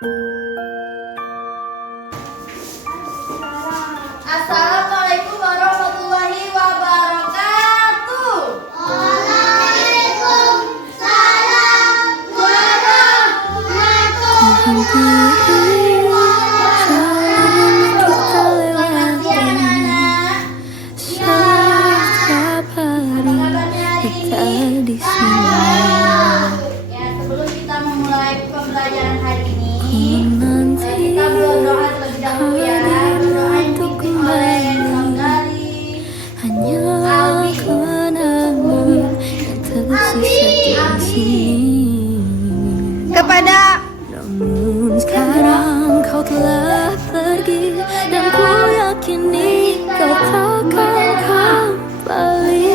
Assalamualaikum warahmatullahi wabarakatuh. Waalaikumsalam warahmatullahi di sini. Ya, sebelum kita memulai pembelajaran hari ini, kita berdoa terlebih dahulu ya. Doa yang dipimpin oleh Saudari Hanya kenangan yang tersisa di sini. kepada Namun sekarang kau telah pergi dan ku yakini kau takkan kembali.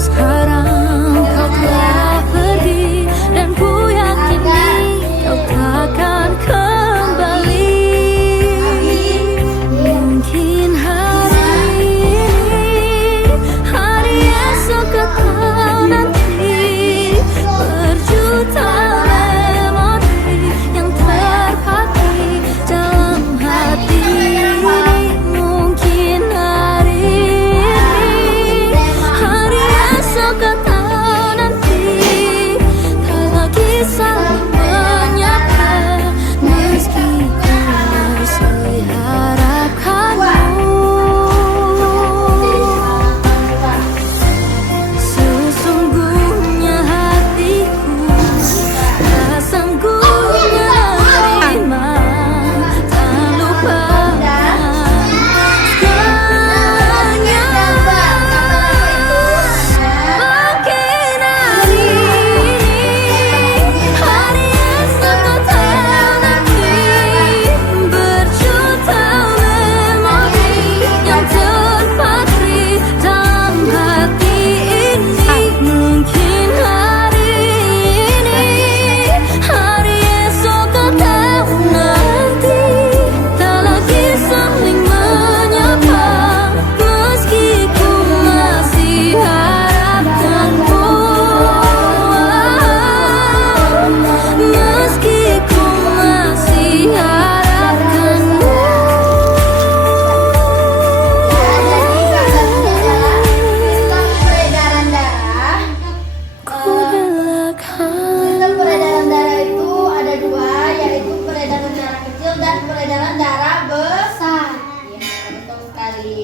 Sekarang kau telah pergi dan ku yakini kau takkan kembali. Mungkin hari ini, hari esok atau nanti, berjuta memori yang terpakai dalam hati ini. Mungkin hari ini, hari esok atau nanti, tak lagi saling menyapa, meski ku masih harapkanmu. Sesungguhnya hatiku tak sanggup menerima, tak lupa segalanya. Mungkin hari ini, hari esok atau nanti, berjuta memori yang terpatri dalam hati ini. Mungkin hari ini, hari esok atau nanti, tak lagi saling menyapa, meski ku masih harapkanmu. Meski ku masih harapkanmu. sistem peredaran darah. Ku relakan Sistem peredaran darah itu ada dua, yaitu peredaran darah kecil dan peredaran darah besar. Ya, betul sekali.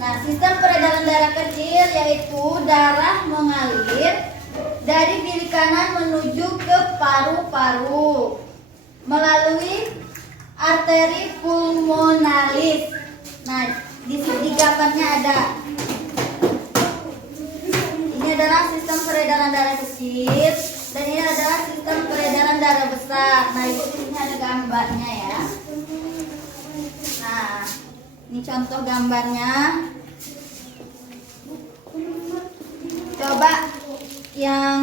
Nah, sistem peredaran darah kecil yaitu darah mengalir dari bilik kanan menuju ke paru-paru melalui arteri pulmonalis. Nah, di gambarnya ada. Ini adalah sistem peredaran darah kecil dan ini adalah sistem peredaran darah besar. Nah, di sini ada gambarnya ya. Nah, ini contoh gambarnya. Coba yang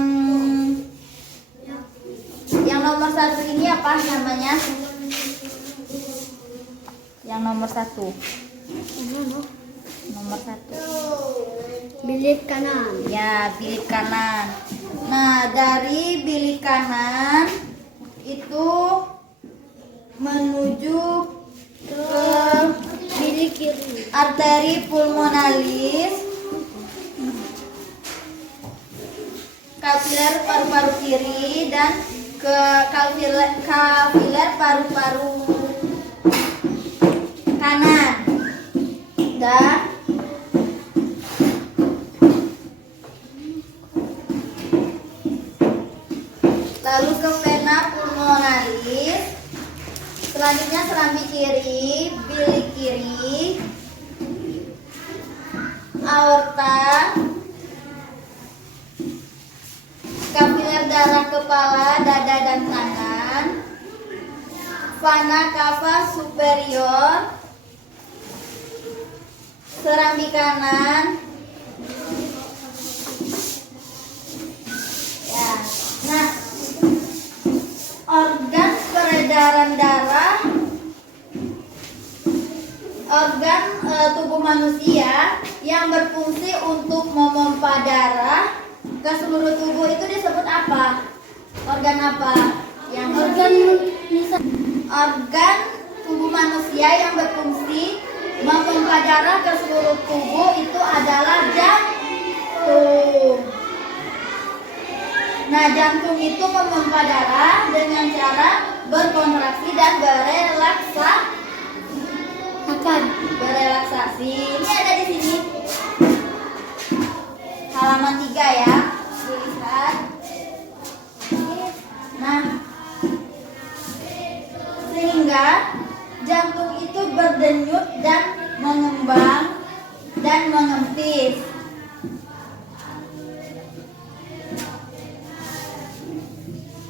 nomor satu ini apa namanya? Yang nomor satu. Nomor satu. Bilik kanan. Ya, bilik kanan. Nah, dari bilik kanan itu menuju ke Bilik kiri. arteri pulmonalis kapiler paru-paru kiri dan ke kapiler paru-paru kanan. Dan lalu ke vena pulmonalis. Selanjutnya serambi kiri, bilik kiri, aorta, kapiler darah kepala, dada dan tangan, vena cava superior, serambi kanan. Ya. Nah, organ peredaran darah, organ tubuh manusia yang berfungsi untuk memompa darah ke seluruh tubuh itu disebut apa? Organ apa? Yang organ tubuh manusia yang berfungsi memompa darah ke seluruh tubuh itu adalah jantung. Nah, jantung itu memompa darah dengan cara berkontraksi dan berelaksasi. Ini ada di sini. Halaman 3 ya. Dilihat. Nah, sehingga jantung itu berdenyut dan mengembang dan mengempis.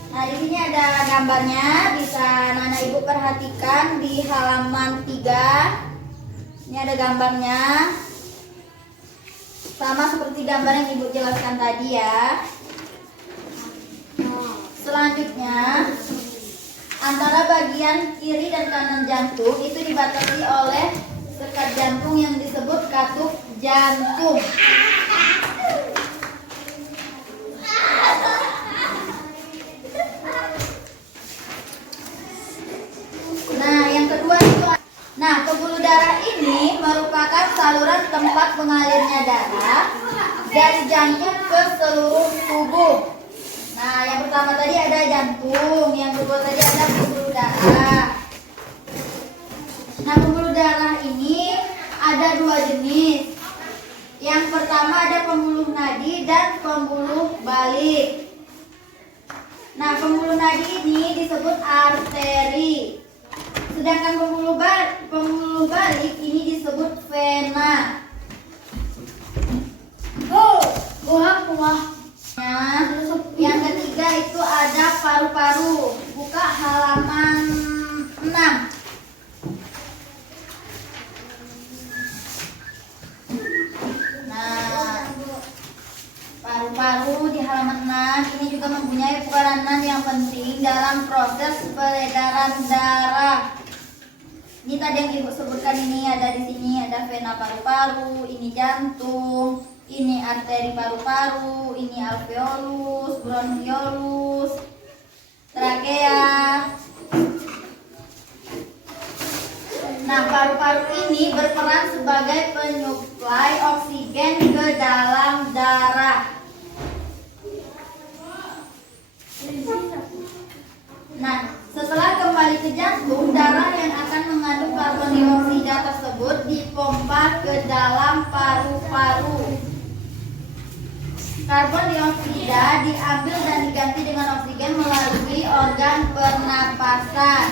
Nah, di sini ada gambarnya, bisa Nana Ibu perhatikan di halaman 3. Ini ada gambarnya. Sama seperti gambar yang Ibu jelaskan tadi ya. Selanjutnya, antara bagian kiri dan kanan jantung itu dibatasi oleh sekat jantung yang disebut katup jantung. Pembuluh darah ini merupakan saluran tempat mengalirnya darah dari jantung ke seluruh tubuh. Nah, yang pertama tadi ada jantung, yang kedua tadi ada pembuluh darah. Nah, pembuluh darah ini ada 2 jenis. Yang pertama ada pembuluh nadi dan pembuluh balik. Nah, pembuluh nadi ini disebut arteri. Sedangkan pembuluh balik ini disebut vena. Nah, yang ketiga itu ada paru-paru. Buka halaman 6. Nah, paru-paru di halaman 6 ini juga mempunyai peranan yang penting dalam proses peredaran darah. Ini tadi yang Ibu sebutkan, ini ada di sini, ada vena paru-paru, ini jantung, ini arteri paru-paru, ini alveolus, bronchiolus, trakea. Nah, paru-paru ini berperan sebagai penyuplai oksigen ke dalam darah. Nah, setelah kembali ke jantung, darah yang akan mengandung karbon dioksida tersebut dipompa ke dalam paru-paru. Karbon dioksida diambil dan diganti dengan oksigen melalui organ pernapasan.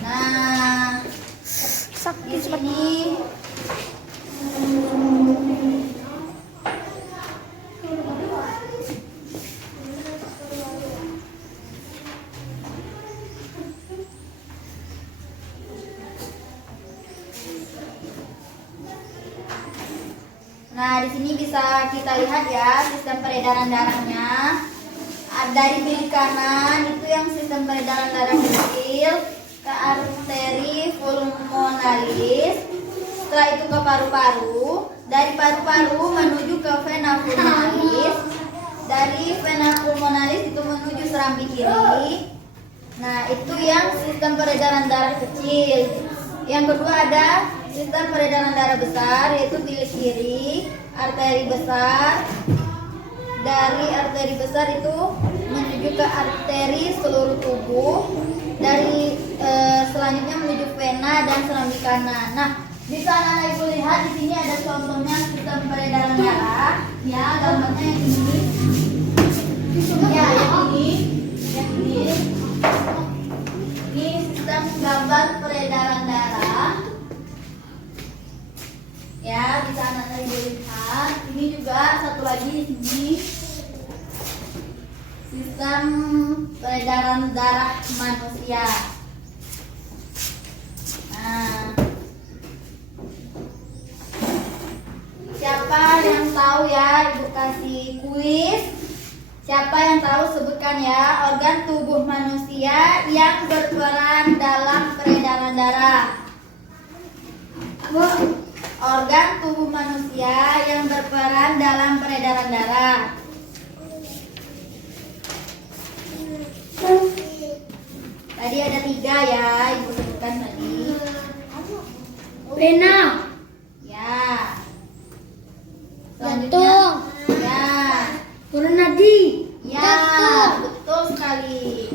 Nah, di sini Nah, di sini bisa kita lihat ya sistem peredaran darahnya. Dari bilik kanan itu yang sistem peredaran darah kecil ke arteri pulmonalis. Setelah itu ke paru-paru. Dari paru-paru menuju ke vena pulmonalis. Dari vena pulmonalis itu menuju serambi kiri. Nah, itu yang sistem peredaran darah kecil. Yang kedua ada sistem peredaran darah besar yaitu bilik kiri, arteri besar. Dari arteri besar itu menuju ke arteri seluruh tubuh. Dari selanjutnya menuju vena dan serambi kanan. Nah, bisa anak ibu lihat di sini ada contohnya sistem peredaran darah. Ya, gambarnya yang ini. Ya, yang ini. Yang ini. Ini sistem gambar peredaran darah. Ya, bisa anak ibu lihat. Ini juga satu lagi di sini. Sistem peredaran darah manusia. Nah, siapa yang tahu ya, Ibu kasih kuis. Siapa yang tahu sebutkan ya organ tubuh manusia yang berperan dalam peredaran darah. Organ tubuh manusia yang berperan dalam peredaran darah. Tadi ada 3 ya, Ibu sebutkan tadi. Vena. Ya. Jantung. Ya. Urut nadi. Ya, betul sekali.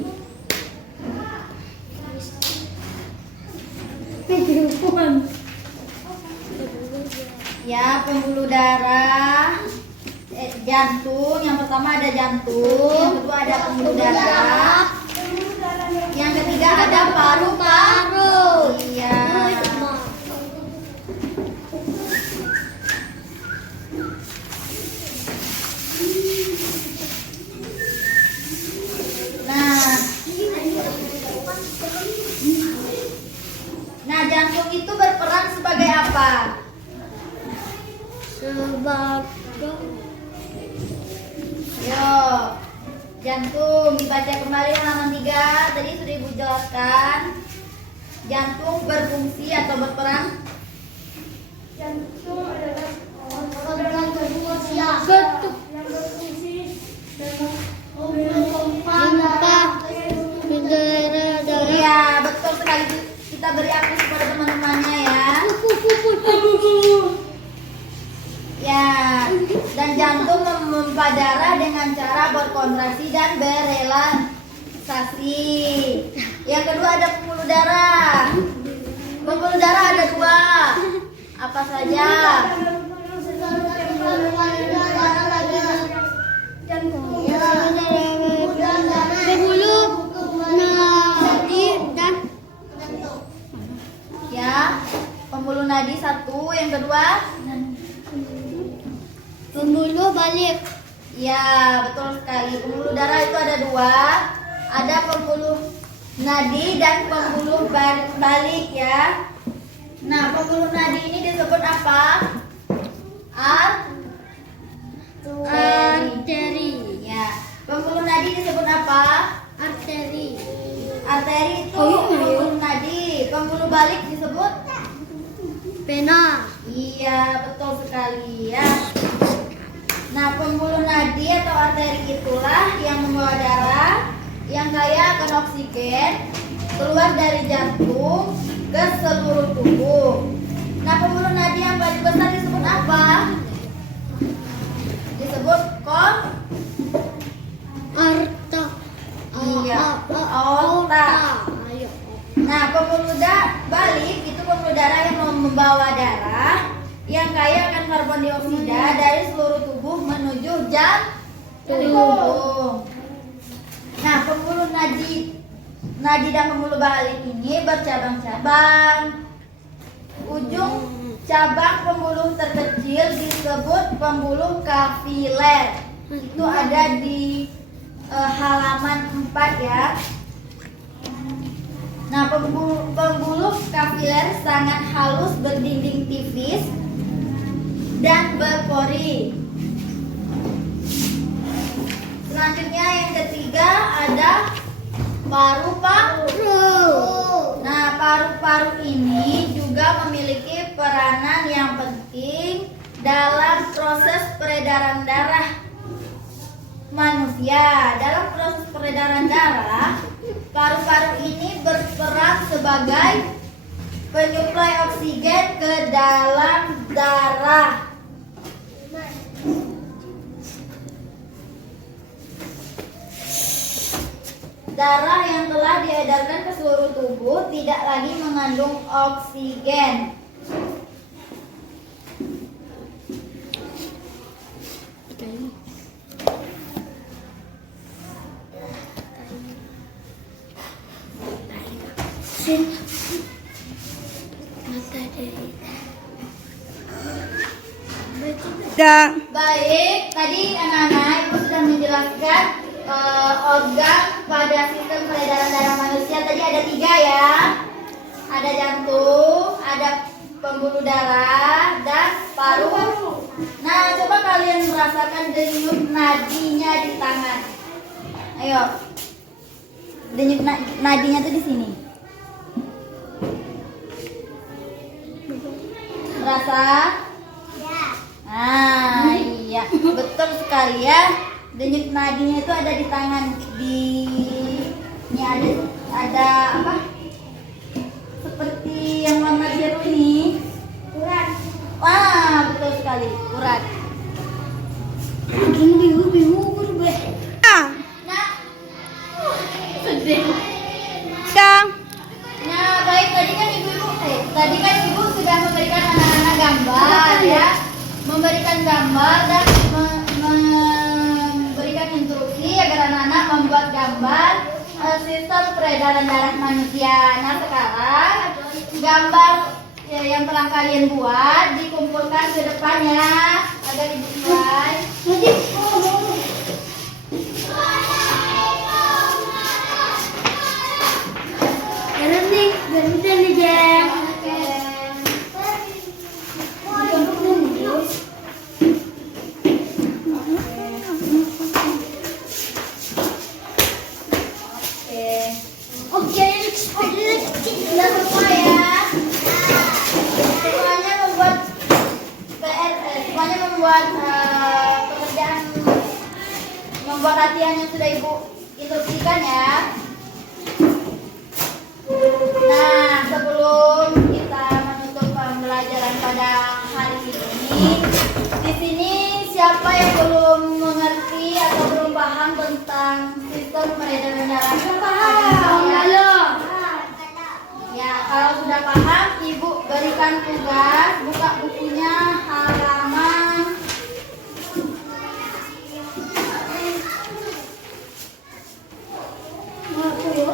Ya, pembuluh darah, jantung. Yang pertama ada jantung, yang kedua ada pembuluh darah, yang ketiga ada paru-paru. Iya. Nah, jantung itu berperan sebagai apa? Yo, jantung dibaca kembali halaman 3. Tadi sudah Ibu jelaskan. Jantung berfungsi atau berperan. Jantung adalah organ tubuh yang berfungsi memompa darah. Iya, betul sekali. Kita beri aplaus kepada teman-temannya ya. Ya, dan jantung memompa darah dengan cara berkontraksi dan berelaksasi. Yang kedua ada pembuluh darah. Pembuluh darah ada 2. Apa saja? Pembuluh nadi dan Ya, pembuluh nadi 1. Yang kedua? pembuluh balik. Ya, betul sekali. Pembuluh darah itu ada 2. Ada pembuluh nadi dan pembuluh balik ya. Nah, pembuluh nadi ini disebut apa? Arteri. Ya. Pembuluh nadi disebut apa? Arteri. Arteri itu pembuluh nadi. Pembuluh balik disebut? Vena. Iya, betul sekali ya. Nah, pembuluh nadi atau arteri itulah yang membawa darah yang kaya akan oksigen keluar dari jantung ke seluruh tubuh. Nah, pembuluh nadi yang paling besar disebut apa? Disebut Arta. Iya, aorta. Ayo. Nah, pembuluh balik itu pembuluh darah yang membawa darah yang kaya akan karbon dioksida dari seluruh tubuh menuju jantung. Nah, pembuluh nadi dan pembuluh balik ini bercabang-cabang. Ujung cabang pembuluh terkecil disebut pembuluh kapiler. Itu ada di halaman 4 ya. Nah, pembuluh kapiler sangat halus, berdinding tipis dan berpori. Selanjutnya yang ketiga ada paru-paru. Nah, paru-paru ini juga memiliki peranan yang penting dalam proses peredaran darah manusia. Dalam proses peredaran darah, paru-paru ini berperan sebagai penyuplai oksigen ke dalam darah. Darah yang telah diedarkan ke seluruh tubuh tidak lagi mengandung oksigen. Baik, tadi anak-anak ibu sudah menjelaskan organ pada sistem peredaran darah manusia. Tadi ada 3 ya. Ada jantung, ada pembuluh darah, dan paru. Nah, coba kalian merasakan denyut nadinya di tangan. Ayo. Denyut nadinya tuh di sini. Merasa? Nah, iya, betul sekali ya. Denyut nadinya itu ada di tangan. Ini ada apa? Seperti yang warna biru ini. Urat. Wah, betul sekali, urat. Bingung berubah. Nah, sedih. Nah, baik, tadi kan ibu sudah memberikan anak-anak gambar ya. Memberikan gambar dan memberikan instruksi agar anak-anak membuat gambar sistem peredaran darah manusia. Nah, sekarang gambar yang telah kalian buat dikumpulkan ke depannya agar ibu mulai. Membuat latihan yang sudah ibu instruksikan ya. Nah, sebelum kita menutup pembelajaran pada hari ini, di sini siapa yang belum mengerti atau belum paham tentang sistem peredaran darah? Paham? Ya, kalau sudah paham, ibu berikan tugas, buka bukunya halaman 7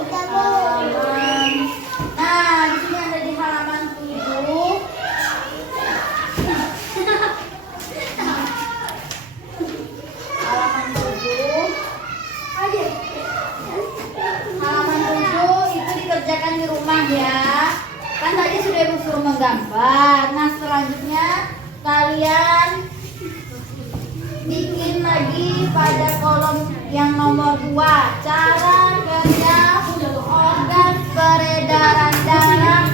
itu dikerjakan di rumah ya. Kan tadi sudah ibu suruh menggambar. Nah, selanjutnya kalian bikin lagi pada kolom yang nomor 2 cara kerja organ peredaran darah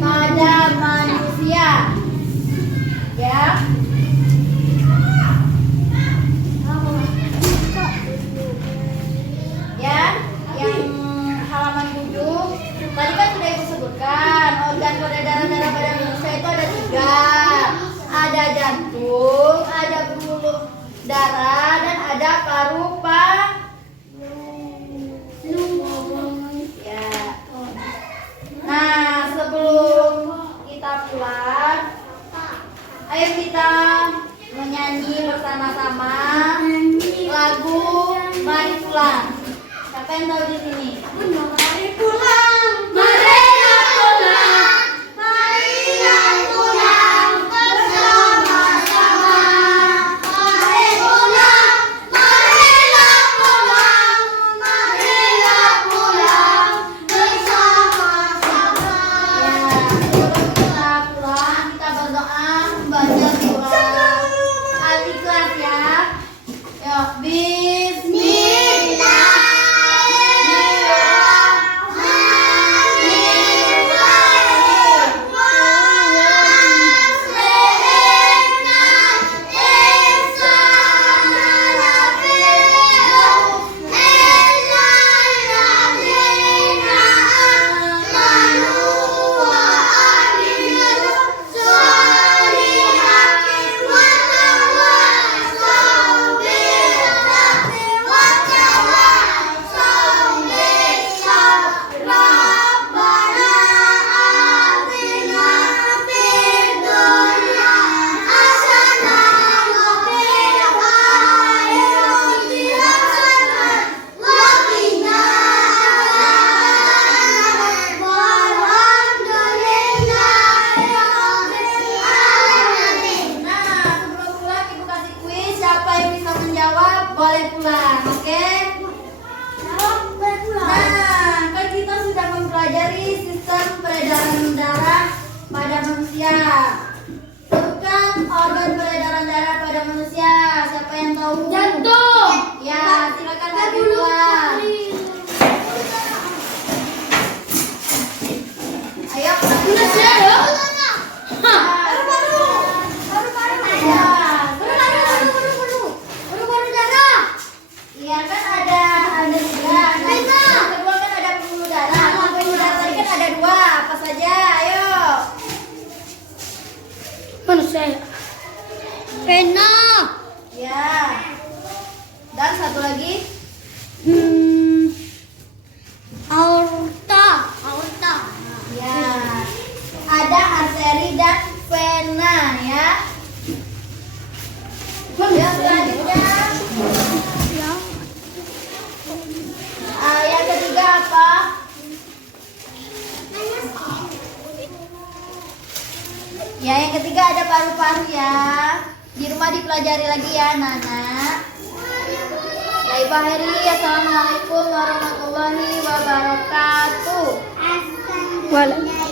pada manusia ya. Ya, yang halaman 7 tadi kan sudah ibu sebutkan organ peredaran darah pada manusia itu ada 3. Ada jantung, ada pembuluh darah, dan ada paru-paru. Ya. Nah, sebelum kita pulang, ayo kita menyanyi bersama-sama lagu Mari Pulang. Siapa yang tahu di sini? Mari pulang, marilah pulang, marilah pulang bersama-sama. Mari pulang, marilah pulang, marilah pulang bersama-sama. Ya, sebelum kita pulang, kita berdoa membaca surah Al-Ikhlas ya. Yuk, organ peredaran darah pada manusia? Siapa yang tahu? Jantung. Ya, silakan bagi keluar. Ayo, Masih ada? Baru darah. Iya kan ada juga. Nah, yang kedua kan ada pembuluh darah. Pembuluh darah tadi kan ada dua. Apa saja? Ayo. Manusia. Pena. Ya. Dan satu lagi. Aorta. Aorta. Ya. Ada arteri dan vena ya. Yang selanjutnya. Yang ketiga apa? Ya, yang ketiga ada paru-paru ya. Di rumah dipelajari lagi ya, Nana. Ya, Ibu akhiri. Assalamualaikum warahmatullahi wabarakatuh. Wala.